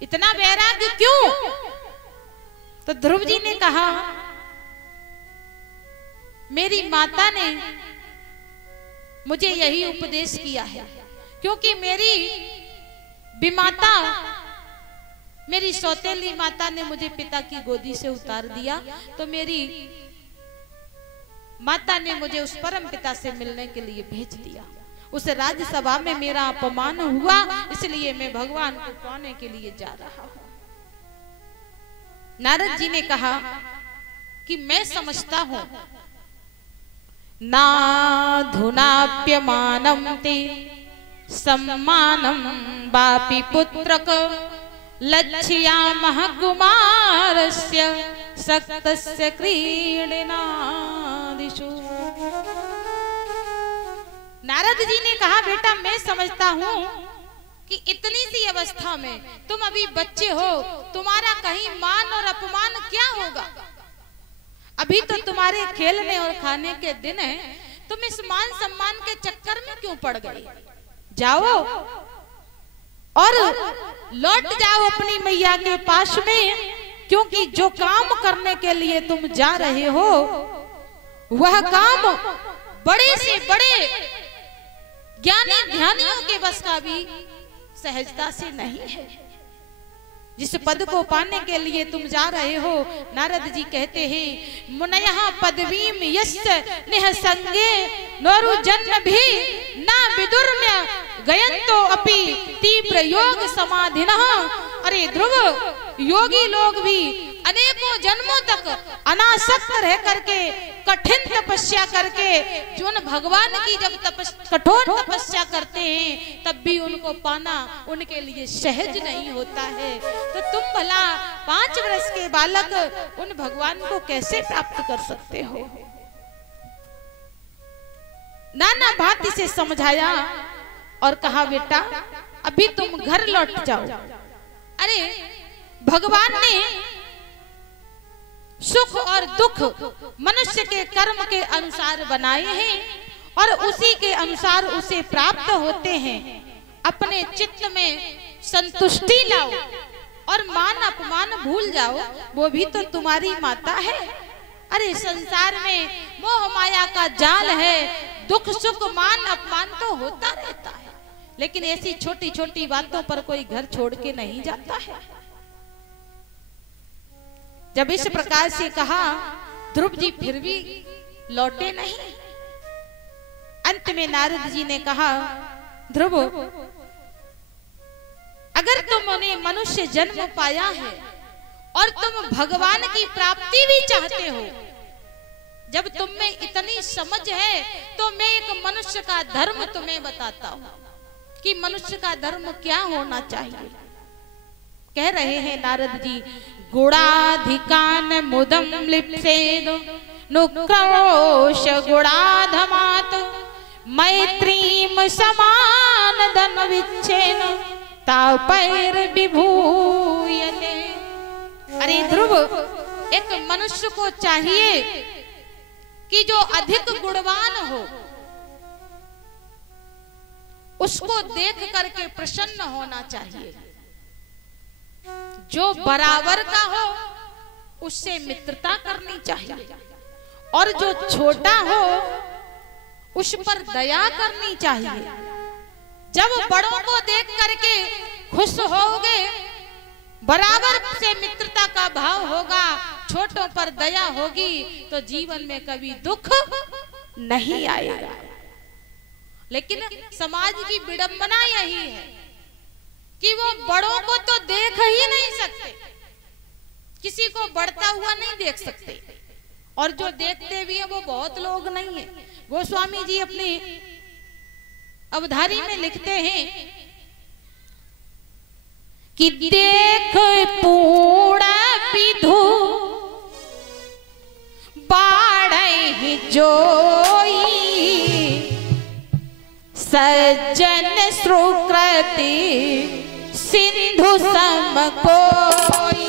इतना वैराग्य क्यों? तो ध्रुव जी ने कहा, मेरी माता ने मुझे यही उपदेश किया है, क्योंकि मेरी विमाता, मेरी सौतेली माता ने मुझे पिता की गोदी से उतार दिया, तो मेरी माता ने मुझे उस परम पिता से मिलने के लिए भेज दिया। उस राज्यसभा में मेरा अपमान हुआ, इसलिए मैं भगवान को पाने के लिए जा रहा हूं। नारद जी ने कहा कि मैं समझता हूं, नाधुनाप्यमानं ते सम्मानं वापि पुत्रक लक्ष्यामः कुमारस्य सक्तस्य क्रीडनादिषु। नारद जी ने कहा, बेटा मैं समझता हूं कि इतनी सी अवस्था में तुम अभी बच्चे हो, तुम्हारा कहीं मान और अपमान क्या होगा? अभी तो तुम्हारे खेलने और खाने के दिन है, तुम इस मान सम्मान के चक्कर में क्यों पड़ गए? जाओ और लौट जाओ अपनी मैया के पास में, क्योंकि जो काम करने के लिए तुम जा रहे हो वह काम बड़े से बड़े ज्ञानी ध्यानियों के बस का भी सहजता से नहीं है। जिस पद को पाने के लिए तुम जा रहे हो, नारद जी कहते हैं, मुनयः पदवीम यस्य निह संगे नोरु जन्म भी ना विदुर्म्य गयंतो अपि तीव्र योग समाधिनः। अरे ध्रुव, योगी लोग भी अनेकों जन्मों तक अनासक्त रह करके, कठिन तपस्या करके, जो भगवान की जब कठोर तपस्या करते हैं, तब भी उनको पाना उनके लिए सहज नहीं होता है। तो तुम भला 5 वर्ष के बालक उन भगवान को कैसे प्राप्त कर सकते हो? नाना भांति से समझाया और कहा, बेटा अभी तुम घर लौट जाओ। अरे भगवान ने सुख और दुख मनुष्य के कर्म के अनुसार बनाए हैं और उसी के अनुसार उसे प्राप्त होते हैं। अपने चित्त में संतुष्टि लाओ और मान अपमान भूल जाओ, वो भी तो तुम्हारी माता है। अरे संसार में मोह माया का जाल है, दुख सुख मान अपमान तो होता रहता है, लेकिन ऐसी छोटी छोटी बातों पर कोई घर छोड़ के नहीं जाता है। जब इस प्रकार से कहा, ध्रुव जी फिर भी लौटे नहीं। अंत में नारद जी ने कहा, ध्रुव अगर तुमने मनुष्य जन्म पाया है और तुम भगवान की प्राप्ति भी चाहते हो, जब तुम में इतनी समझ है तो मैं एक मनुष्य का धर्म तुम्हें बताता हूं कि मनुष्य का धर्म क्या होना चाहिए। कह रहे हैं नारद जी, गुणाधिकान मुदम लिप्सेद नुक्रोश गुणाधमात मैत्रीम समान धन विच्छेन तापैर विभूयते। अरे ध्रुव, एक मनुष्य को चाहिए कि जो अधिक गुणवान हो उसको देख करके प्रसन्न होना चाहिए, जो बराबर का हो उससे मित्रता करनी चाहिए, और जो छोटा हो उस पर दया करनी चाहिए। जब बड़ों को देख करके खुश होगे, बराबर से मित्रता का भाव होगा, छोटों पर दया होगी, तो जीवन में कभी दुख नहीं आएगा। लेकिन समाज की विडंबना यही है कि वो बड़ों को तो देख ही नहीं सकते, किसी को बढ़ता हुआ नहीं देख सकते, और जो देखते भी हैं वो बहुत लोग नहीं है। गोस्वामी जी अपनी अवधारी में लिखते हैं कि देख पूर्ण विधु बाढ़े जोई सज्जन सुकृति सिंधु सम कोई।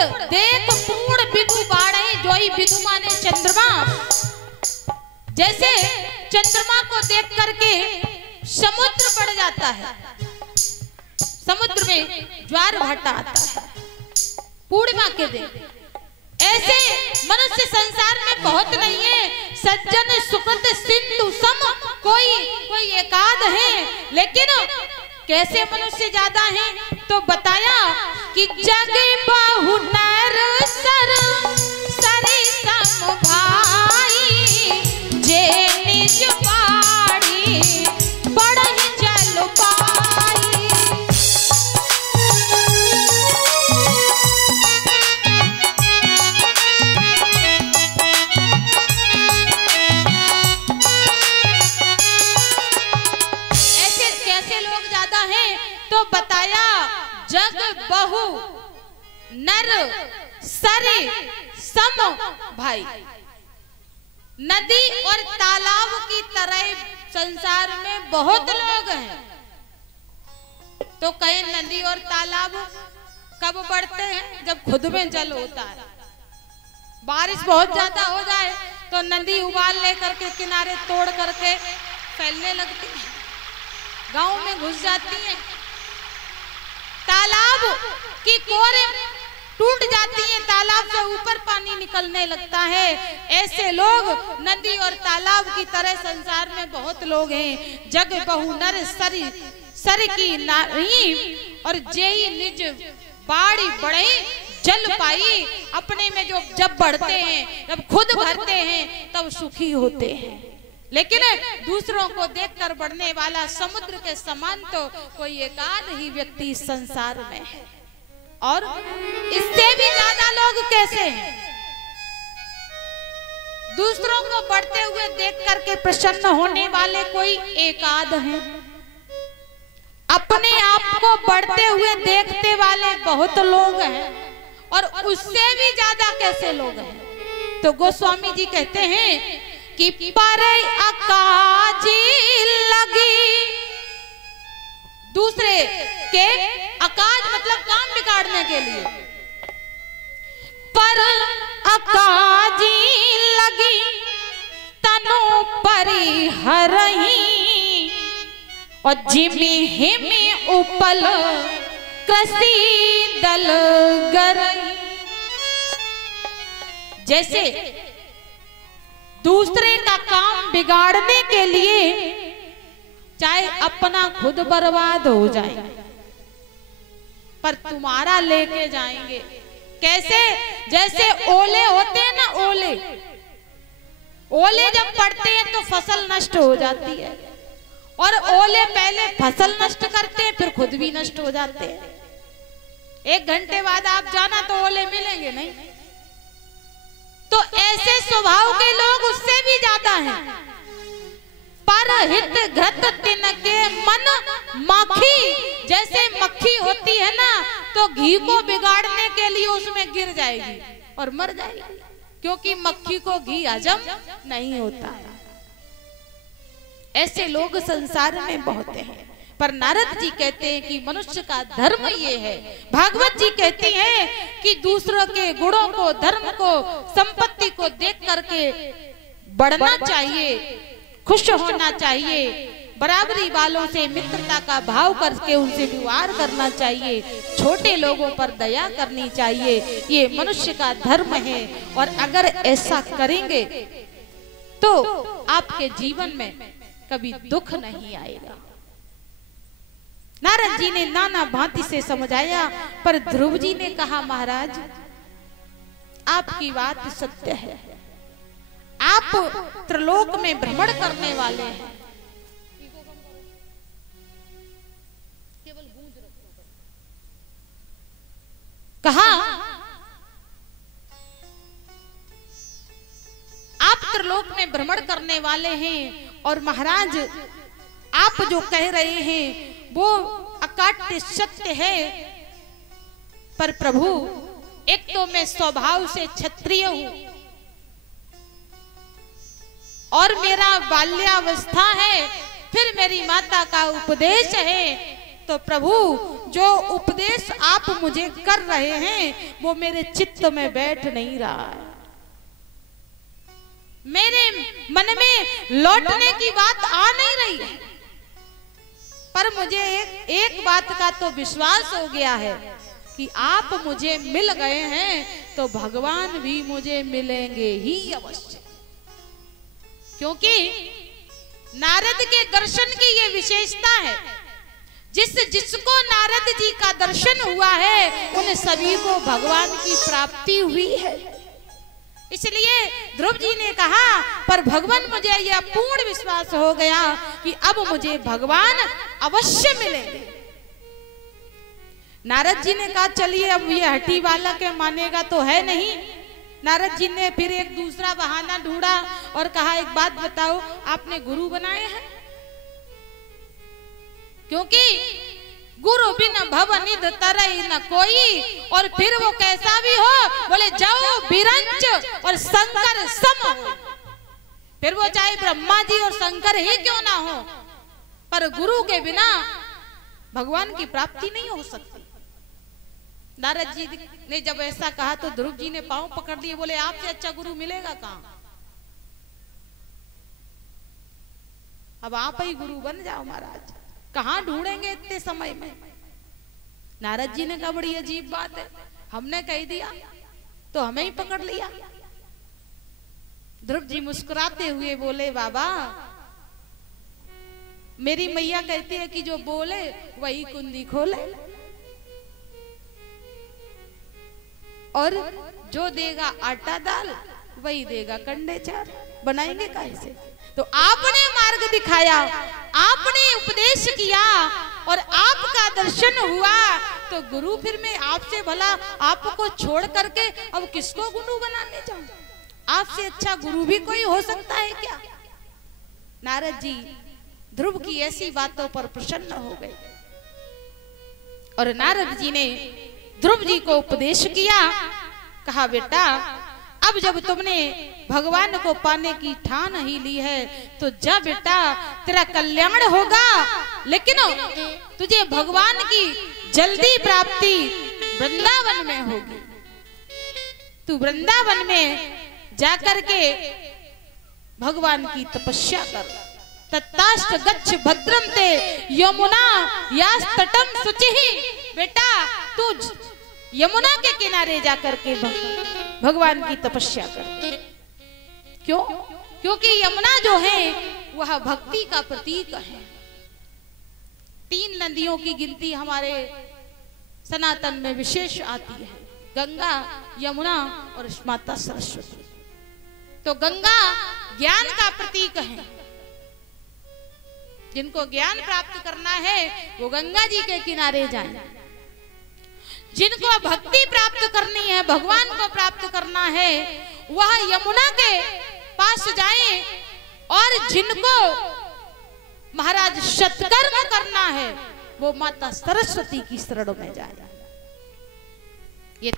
पूर्ण देख पूर्ण बिनु बाड़े, जोई बिनु माने चंद्रमा। जैसे चंद्रमा को देख करके समुद्र बढ़ जाता है, समुद्र में ज्वार भाटा आता है पूर्णिमा के दिन, ऐसे मनुष्य संसार में बहुत नहीं है। सज्जन सुकृत सिंधु सम, कोई एकाध है, लेकिन कैसे मनुष्य ज्यादा हैं? तो बताया कि जग बहु नर सर सरि सम भाई, जे निज बाड़ी बढ़हि जल पाई। ऐसे कैसे लोग ज्यादा हैं? तो बताया जग बहु नर सरि सम भाई, नदी और तालाब की तरह संसार में बहुत लोग हैं। तो कहीं नदी और तालाब कब बढ़ते हैं? जब खुद में जल होता है। बारिश बहुत ज्यादा हो जाए तो नदी उबाल लेकर के किनारे तोड़ करके फैलने लगती है, गांव में घुस जाती है। तालाब की कोरे टूट जाती है, तालाब से ऊपर पानी निकलने लगता है। ऐसे लोग नदी और तालाब की तरह संसार में बहुत लोग हैं। जग बहु नर सरि सर की नारी, और जेई निज बाड़ी बढ़े जल पाई। अपने में जो जब बढ़ते हैं, जब खुद भरते हैं, तब सुखी होते हैं। लेकिन दूसरों को देखकर बढ़ने वाला समुद्र के समान तो कोई एकाध ही व्यक्ति संसार में है, और इससे भी ज्यादा लोग कैसे हैं? दूसरों को बढ़ते हुए देख करके प्रसन्न होने वाले कोई एकाध हैं, अपने आप को बढ़ते हुए देखते वाले बहुत लोग हैं, और उससे भी ज्यादा कैसे लोग हैं? तो गोस्वामी जी कहते हैं कि पर अकाजी लगी, दूसरे के अकाज मतलब काम बिगाड़ने के लिए, पर अकाजी लगी तनु परिहरही, और जिमी हिमी उपल कृषि दल गरही। जैसे दूसरे का काम बिगाड़ने के लिए चाहे अपना खुद बर्बाद हो जाए, पर तुम्हारा लेके जाएंगे। कैसे? जैसे ओले होते हैं ना, ओले जब पड़ते हैं तो फसल नष्ट हो जाती है, और ओले पहले फसल नष्ट करते हैं, फिर खुद भी नष्ट हो जाते हैं। 1 घंटे बाद आप जाना तो ओले मिलेंगे नहीं। तो ऐसे स्वभाव के लोग उससे भी ज्यादा हैं। पर हित घृत तिनके मन मक्खी, जैसे मक्खी होती है ना, तो घी को बिगाड़ने के लिए उसमें गिर जाएगी और मर जाएगी, क्योंकि मक्खी को घी हजम नहीं होता। ऐसे लोग संसार में बहुत हैं। पर नारद जी कहते हैं कि मनुष्य का धर्म ये है। भागवत जी कहती हैं कि दूसरों के गुणों को, धर्म को, संपत्ति को देख करके बढ़ना चाहिए, खुश होना चाहिए, बराबरी वालों से मित्रता का भाव करके उनसे व्यवहार करना चाहिए, छोटे लोगों पर दया करनी चाहिए। ये मनुष्य का धर्म है, और अगर ऐसा करेंगे तो आपके जीवन में कभी दुख नहीं आएगा। नारद जी ने नाना भांति से समझाया, पर ध्रुव जी ने कहा, महाराज आपकी बात सत्य है, आप त्रिलोक में भ्रमण करने वाले हैं। कहा आप त्रिलोक में भ्रमण करने वाले हैं, और महाराज आप जो कह रहे हैं वो अकाट्य सत्य है। पर प्रभु, एक तो मैं स्वभाव से क्षत्रिय हूं, और मेरा बाल्यावस्था है, फिर मेरी माता का उपदेश है। तो प्रभु, जो उपदेश आप मुझे कर रहे हैं वो मेरे चित्त में बैठ नहीं रहा है। मेरे मन में लौटने की बात आ नहीं रही है। पर मुझे एक बात का तो विश्वास हो गया है कि आप मुझे मिल गए हैं तो भगवान भी मुझे मिलेंगे ही अवश्य। क्योंकि नारद के दर्शन की ये विशेषता है, जिसको नारद जी का दर्शन हुआ है उन सभी को भगवान की प्राप्ति हुई है। इसलिए ध्रुव जी ने कहा पर भगवान मुझे यह पूर्ण विश्वास हो गया कि अब मुझे भगवान अवश्य मिलेंगे। नारद जी ने कहा चलिए अब ये हठी वाला के मानेगा तो है नहीं। नारद जी ने फिर एक दूसरा बहाना ढूंढा और कहा एक बात बताओ, आपने गुरु बनाए हैं? क्योंकि गुरु बिन भव निध तरई न कोई, और फिर वो कैसा भी हो, बोले जाओ बिरंच और शंकर सम हो। फिर वो चाहे ब्रह्मा जी और शंकर ही क्यों ना हो, पर गुरु के बिना भगवान की प्राप्ति नहीं हो सकती। नारद जी ने जब ऐसा कहा तो ध्रुव जी ने पांव पकड़ लिए, बोले आपसे अच्छा गुरु मिलेगा कहां? अब आप ही गुरु बन जाओ महाराज, कहां ढूंढेंगे इतने समय में? नारद जी ने कहा बड़ी अजीब बात है, हमने कह दिया तो हमें ही पकड़ लिया। ध्रुव जी मुस्कुराते हुए बोले बाबा, मेरी मैया कहती है कि जो बोले वही कुंडी खोले, और जो देगा आटा दाल वही देगा कंडे चार। बनाएंगे कैसे? तो आपने मार्ग दिखाया, आपने उपदेश किया और आपका दर्शन हुआ, तो गुरु फिर मैं आपसे भला आपको छोड़ करके अब किसको गुरु बनाने जाऊं? आपसे अच्छा गुरु भी कोई हो सकता है क्या? नारद जी ध्रुव की ऐसी बातों पर प्रसन्न हो गए और नारद जी ने ध्रुव जी को उपदेश किया। कहा बेटा अब जब तुमने भगवान को पाने की ठान ही ली है तो जा बेटा, तेरा कल्याण होगा, लेकिन तुझे भगवान की जल्दी प्राप्ति वृंदावन में होगी। तू वृंदावन में जाकर के भगवान की तपस्या कर। तत्ताष्ट गच्छ भद्रम ते यमुना यास्तटम शुचिहि। बेटा तू यमुना के किनारे जाकर के भगवान की तपस्या कर। क्यों? क्योंकि यमुना जो है वह भक्ति का प्रतीक है। 3 नदियों की गिनती हमारे सनातन में विशेष आती है, गंगा, यमुना और माता सरस्वती। तो गंगा ज्ञान का प्रतीक है। जिनको ज्ञान प्राप्त करना है वो गंगा जी के किनारे जाएं। जिनको भक्ति प्राप्त करनी है, भगवान को प्राप्त करना है, वह यमुना के पास जाएं, और जिनको महाराज सत्कर्म करना है वो माता सरस्वती की शरण में जाए। ये